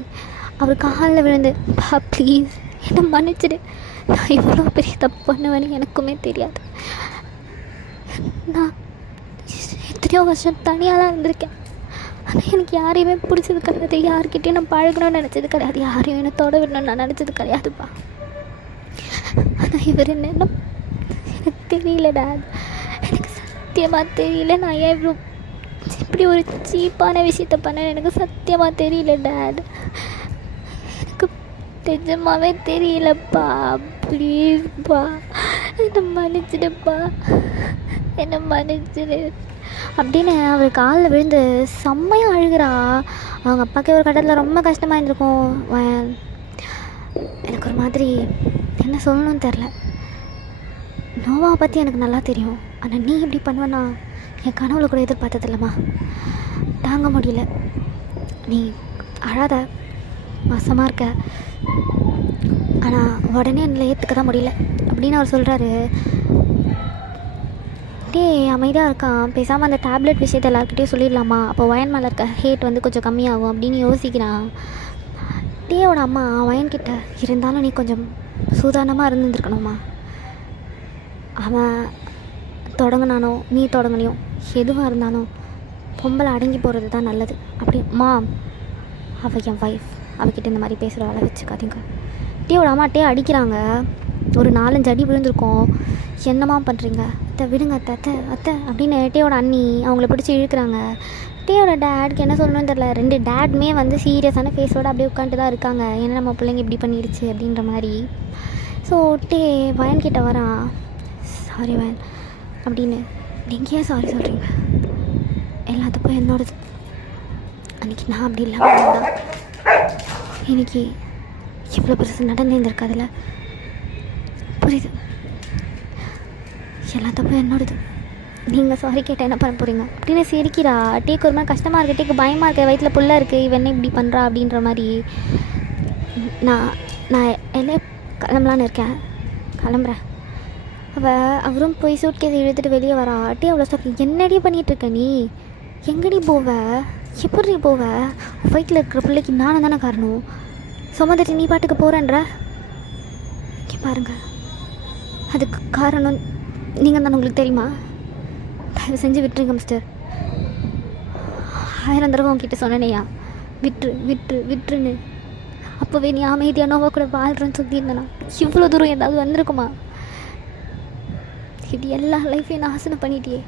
அவர் காலில் விழுந்து, பா ப்ளீஸ் என்னை மன்னிச்சிடு, நான் இவ்வளோ பெரிய தப்பு பண்ணுவேன்னு எனக்குமே தெரியாது. நான் எத்தனையோ வருஷம் தனியாக தான் இருந்திருக்கேன். ஆனால் எனக்கு யாரையுமே பிடிச்சது கிடையாது, யார்கிட்டையும் நான் பழகணும்னு நினச்சது கிடையாது, யாரையும் என்னை தொட விடணும்னு நான் நினச்சது கிடையாதுப்பா. ஆனால் இவர் என்ன எனக்கு தெரியல டேட், எனக்கு சத்தியமாக தெரியல. நான் ஏன் இப்படி ஒரு சீப்பான விஷயத்த பண்ண எனக்கு சத்தியமாக தெரியல டேட், எனக்கு நிஜமாவே தெரியலப்பா, ப்ளீஸ்ப்பா என்னை மன்னிச்சிடுப்பா, என்னை மன்னிச்சிடு அப்படின்னு அவர் காலில் விழுந்து செம்மையாக அழுகிறா. அவங்க அப்பாக்கே ஒரு கட்டத்தில் ரொம்ப கஷ்டமாக இருந்திருக்கும். எனக்கு ஒரு மாதிரி என்ன சொல்லணும்னு தெரில. நோவாவை பற்றி எனக்கு நல்லா தெரியும், ஆனால் நீ எப்படி பண்ணுவேன்னா என் கனவுல கூட எதிர்பார்த்ததில்லம்மா. தாங்க முடியல, நீ அழாத, மாசமாக இருக்க, ஆனால் உடனே என்னால் ஏற்றுக்க தான் முடியல அப்படின்னு அவர் சொல்கிறாரு. அமைதியாக இருக்கான். பேசாமல் அந்த டேப்லெட் விஷயத்தை எல்லாருக்கிட்டையும் சொல்லிடலாமா, அப்போ வயன் மேலே இருக்க ஹேட் வந்து கொஞ்சம் கம்மியாகும் அப்படின்னு யோசிக்கிறான். டேயோட அம்மா வயன்கிட்ட, இருந்தாலும் நீ கொஞ்சம் சூதானமாக இருந்துருக்கணுமா, அவன் தொடங்கினானோ நீ தொடங்கினியோ எதுவாக இருந்தாலும் பொம்பளை அடங்கி போகிறது தான் நல்லது அப்படி. அவள் என் ஒய்ஃப், அவகிட்ட இந்த மாதிரி பேசுகிற வேலை வச்சுக்காதீங்க. டேயோட அம்மா அடிக்கிறாங்க. ஒரு 4-5 அடி விழுந்திருக்கோம். என்னம்மா பண்ணுறீங்க, அத்தை விடுங்க அத்தை அத்தை அப்படின்னு டேயோட அண்ணி அவங்கள பிடிச்சி இழுக்கிறாங்க. டேயோட டேட்க்கு என்ன சொல்லணும்னு தெரில. 2 டேட்மே வந்து சீரியஸான ஃபேஸோடு அப்படியே உட்காந்துட்டு தான் இருக்காங்க. ஏன்னா நம்ம பிள்ளைங்க இப்படி பண்ணிடுச்சு அப்படின்ற மாதிரி. ஸோ வயன்கிட்ட வரான், சாரி வயன் அப்படின்னு. நீங்கள் ஏன் சாரி சொல்கிறீங்க, எல்லாத்துக்கும் என்னோடது, அன்றைக்கி நான் அப்படி இல்லாமல் தான் இன்னைக்கு இவ்வளோ பெருசு நடந்துருக்காதுல்ல, புரியுது, எல்லா தப்பும் என்னோடது, நீங்கள் சாரி கேட்டால் என்ன பண்ண போகிறீங்க அப்படின்னு சிரிக்கிறா. டேக்கு ஒரு மாதிரி கஷ்டமாக இருக்குது, டேக்கு பயமாக இருக்குது, வயிற்றில் புல்லாக இருக்குது, இவன் என்ன இப்படி பண்ணுறா அப்படின்ற மாதிரி. நான் எல்லாம் கிளம்பலான்னு இருக்கேன், கிளம்புறேன். அவரும் போய் சூட் கேஸ் இழுத்துட்டு வெளியே வரா. அவ்வளோ ஸ்டாப், என்னடி பண்ணிகிட்ருக்க நீ, எங்கடி போவ, எப்படி போவ, வயிற்றில் இருக்கிற பிள்ளைக்கு நானும் தானே காரணம், சுமந்துட்டு நீ பாட்டுக்கு போகிறேன்ற. இங்கே பாருங்கள், அதுக்கு காரணம் நீங்கள் தானே, உங்களுக்கு தெரியுமா, தயவு செஞ்சு விட்டுருங்க மிஸ்டர். 1000 தடவை உங்ககிட்ட சொன்னேனையா விட்டுருன்னு. அப்போவே நீ அமைதியாக நோவா கூட வாழ்கிறேன்னு சொல்லியிருந்தேனா இவ்வளோ தூரம் ஏதாவது வந்திருக்குமா? இது எல்லா லைஃப்பையும் நாசனம் பண்ணிட்டியே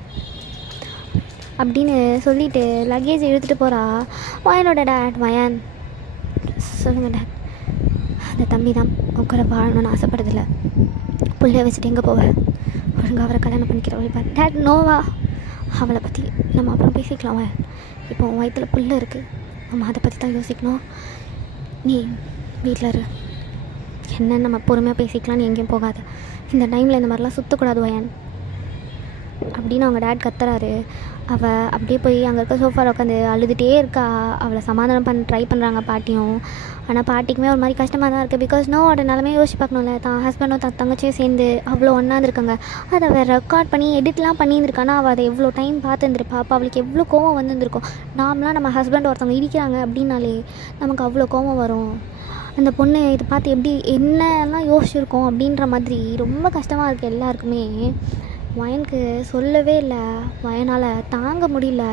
அப்படின்னு சொல்லிவிட்டு லக்கேஜ் எடுத்துகிட்டு போகிறா. வயனோட டேட், வயன் சொல்லுங்கள் டேட், அந்த தம்பி தான் உங்களை வாழணும்னு ஆசைப்படுதில்ல, புள்ளைய வச்சுட்டு எங்கே போவேன், ஒழுங்காக அவரை கல்யாணம் பண்ணிக்கிற வழிபார். டேட் நோவா, அவளை பற்றி நம்ம அப்புறம் பேசிக்கலாம், இப்போ உன் வயிற்றில் புல்ல இருக்குது, நம்ம அதை பற்றி தான் யோசிக்கணும். நீ வீட்டில் இரு, என்ன நம்ம பொறுமையாக பேசிக்கலாம், நீ எங்கேயும் போகாத, இந்த டைமில் இந்த மாதிரிலாம் சுற்றக்கூடாது வயன் அப்படின்னு அவங்க டேட் கத்துறாரு. அவள் அப்படியே போய் அங்கே இருக்க சோஃபாவில் உட்காந்து அழுதுகிட்டே இருக்கா. அவளை சமாதானம் பண்ண ட்ரை பண்ணுறாங்க பாட்டியும். ஆனால் பாட்டிக்குமே ஒரு மாதிரி கஷ்டமாக தான் இருக்குது. பிகாஸ் நோவோட நிலமே யோசிச்சு பார்க்கணும்ல. தான் ஹஸ்பண்டும் தங்கச்சியும் சேர்ந்து அவ்வளோ ஒன்றாந்துருக்காங்க. அதை அவள் ரெக்கார்ட் பண்ணி எடிட்லாம் பண்ணியிருந்துருக்கானா. அவள் அதை எவ்வளோ டைம் பார்த்துருந்துருப்பா. அப்போ அவளுக்கு எவ்வளோ கோவம் வந்துருந்துருக்கும். நார்மலாக நம்ம ஹஸ்பண்ட் ஒருத்தவங்க இடிக்கிறாங்க அப்படின்னாலே நமக்கு அவ்வளோ கோவம் வரும். அந்த பொண்ணு இதை பார்த்து எப்படி என்னெல்லாம் யோசிச்சிருக்கோம் அப்படின்ற மாதிரி ரொம்ப கஷ்டமாக இருக்குது எல்லாருக்குமே. வயனுக்கு சொல்லவே இல்லை. வயனால் தாங்க முடியல.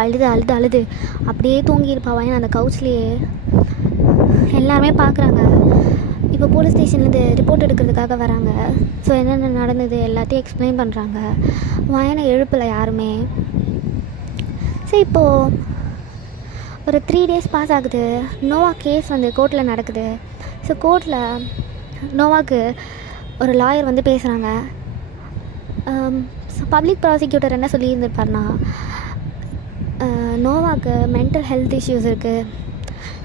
அழுது அழுது அழுது அப்படியே தூங்கியிருப்பா வயன் அந்த கவுச்லேயே. எல்லாருமே பார்க்குறாங்க. இப்போ போலீஸ் ஸ்டேஷன்லேருந்து ரிப்போர்ட் எடுக்கிறதுக்காக வராங்க. ஸோ என்னென்ன நடந்தது எல்லாத்தையும் எக்ஸ்பிளைன் பண்ணுறாங்க. வயனை எழுப்பலை யாருமே. ஸோ இப்போது ஒரு 3 days பாஸ் ஆகுது. நோவா கேஸ் வந்து கோர்ட்டில் நடக்குது. ஸோ கோர்ட்டில் நோவாக்கு ஒரு லாயர் வந்து பேசுகிறாங்க. பப்ளிக் ப்ராசிக்யூட்டர் என்ன சொல்லியிருந்திருப்பார்னா, நோவாக்கு மென்டல் ஹெல்த் இஷ்யூஸ் இருக்குது.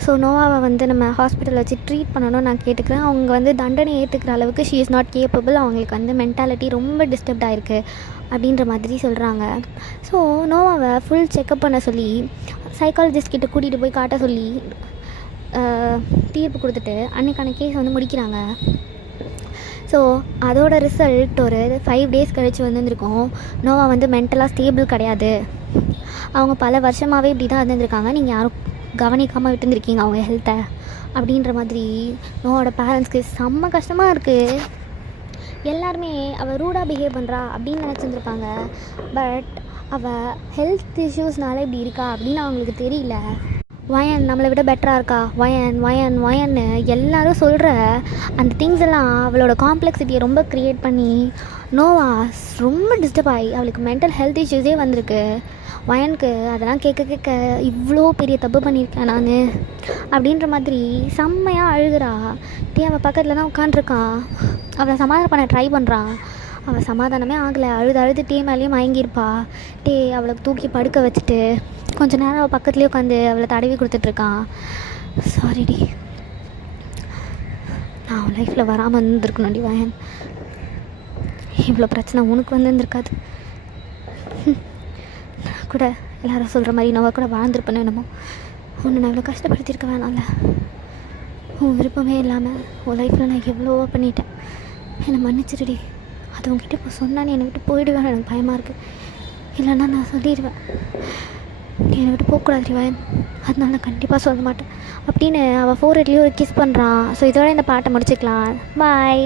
ஸோ நோவாவை வந்து நம்ம ஹாஸ்பிட்டலில் வச்சு ட்ரீட் பண்ணணும்னு நான் கேட்டுக்கிறேன். அவங்க வந்து தண்டனை ஏற்றுக்கிற அளவுக்கு ஷீ இஸ் நாட் கேப்பபிள். அவங்களுக்கு வந்து மென்டாலிட்டி ரொம்ப டிஸ்டர்ப்ட் ஆகிருக்கு அப்படின்ற மாதிரி சொல்கிறாங்க. ஸோ நோவாவை ஃபுல் செக்கப் பண்ண சொல்லி சைக்காலஜிஸ்ட் கிட்ட கூட்டிகிட்டு போய் காட்ட சொல்லி தீர்ப்பு கொடுத்துட்டு அன்றைக்கான கேஸ் வந்து முடிக்கிறாங்க. ஸோ அதோட ரிசல்ட் ஒரு 5 days கழித்து வந்துருக்கோம். நோவா வந்து மென்டலாக ஸ்டேபிள் கிடையாது. அவங்க பல வருஷமாகவே இப்படி தான் இருந்திருக்காங்க. நீங்கள் யாரும் கவனிக்காமல் விட்டுருந்துருக்கீங்க அவங்க ஹெல்த்தை அப்படின்ற மாதிரி நோவோட பேரண்ட்ஸ்க்கு செம்ம கஷ்டமாக இருக்குது. எல்லாருமே அவள் ரூடாக பிஹேவ் பண்ணுறா அப்படின்னு நினச்சிருந்துருப்பாங்க. பட் அவள் ஹெல்த் இஷ்யூஸ்னால இப்படி இருக்கா அப்படின்னு அவங்களுக்கு தெரியல. வயன் நம்மளை விட பெட்டராக இருக்கா, வயன் வயன் வயன்னு எல்லோரும் சொல்கிற அந்த திங்ஸ் எல்லாம் அவளோட காம்ப்ளெக்சிட்டியை ரொம்ப க்ரியேட் பண்ணி நோவா ரொம்ப டிஸ்டர்ப் ஆகி அவளுக்கு மென்டல் ஹெல்த் இஷ்யூஸே வந்திருக்கு. வயனுக்கு அதெல்லாம் கேட்க கேட்க இவ்வளோ பெரிய தப்பு பண்ணியிருக்கேன் நான் அப்படின்ற மாதிரி செம்மையாக அழுகிறா. அவள் பக்கத்தில் தான் உட்காண்ட்ருக்கான். அவளை சமாதானம் பண்ண ட்ரை பண்ணுறான். அவள் சமாதானமே ஆகலை. அழுது மேலேயே மயங்கியிருப்பா. அவளை தூக்கி படுக்க வச்சுட்டு கொஞ்ச நேரம் அவள் பக்கத்துலேயே உட்காந்து அவளை தடவி கொடுத்துட்ருக்கான். சாரிடி, நான் அவன் லைஃப்பில் வராமல் இருந்திருக்கணும்டி வயன். இவ்வளோ பிரச்சனை உனக்கு வந்துருந்துருக்காது. நான் கூட எல்லாரும் சொல்கிற மாதிரி நோவா கூட வாழ்ந்துருப்பேன்னு என்னமோ. உன்னை நான் இவ்வளோ கஷ்டப்படுத்தியிருக்க வேணாம்ல. உன் விருப்பமே இல்லாமல் உன் லைஃப்பில் நான் எவ்வளோவோ பண்ணிட்டேன். என்னை மன்னிச்சிடுடி. அது உங்ககிட்ட இப்போ சொன்னான்னு என்னை விட்டு போயிடுவேன். எனக்கு பயமாக இருக்குது. இல்லைன்னா நான் சொல்லிடுவேன். நீ என்னை விட்டு போகக்கூடாது வயன். அதனால நான் கண்டிப்பாக சொல்ல மாட்டேன் அப்படின்னு அவள் ஃபோர்ஹெட்லேயும் ஒரு கிஸ் பண்ணுறான். ஸோ இதோட இந்த பாட்டை முடிச்சுக்கலாம். பாய்.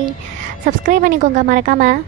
சப்ஸ்கிரைப் பண்ணிக்கோங்க மறக்காமல்.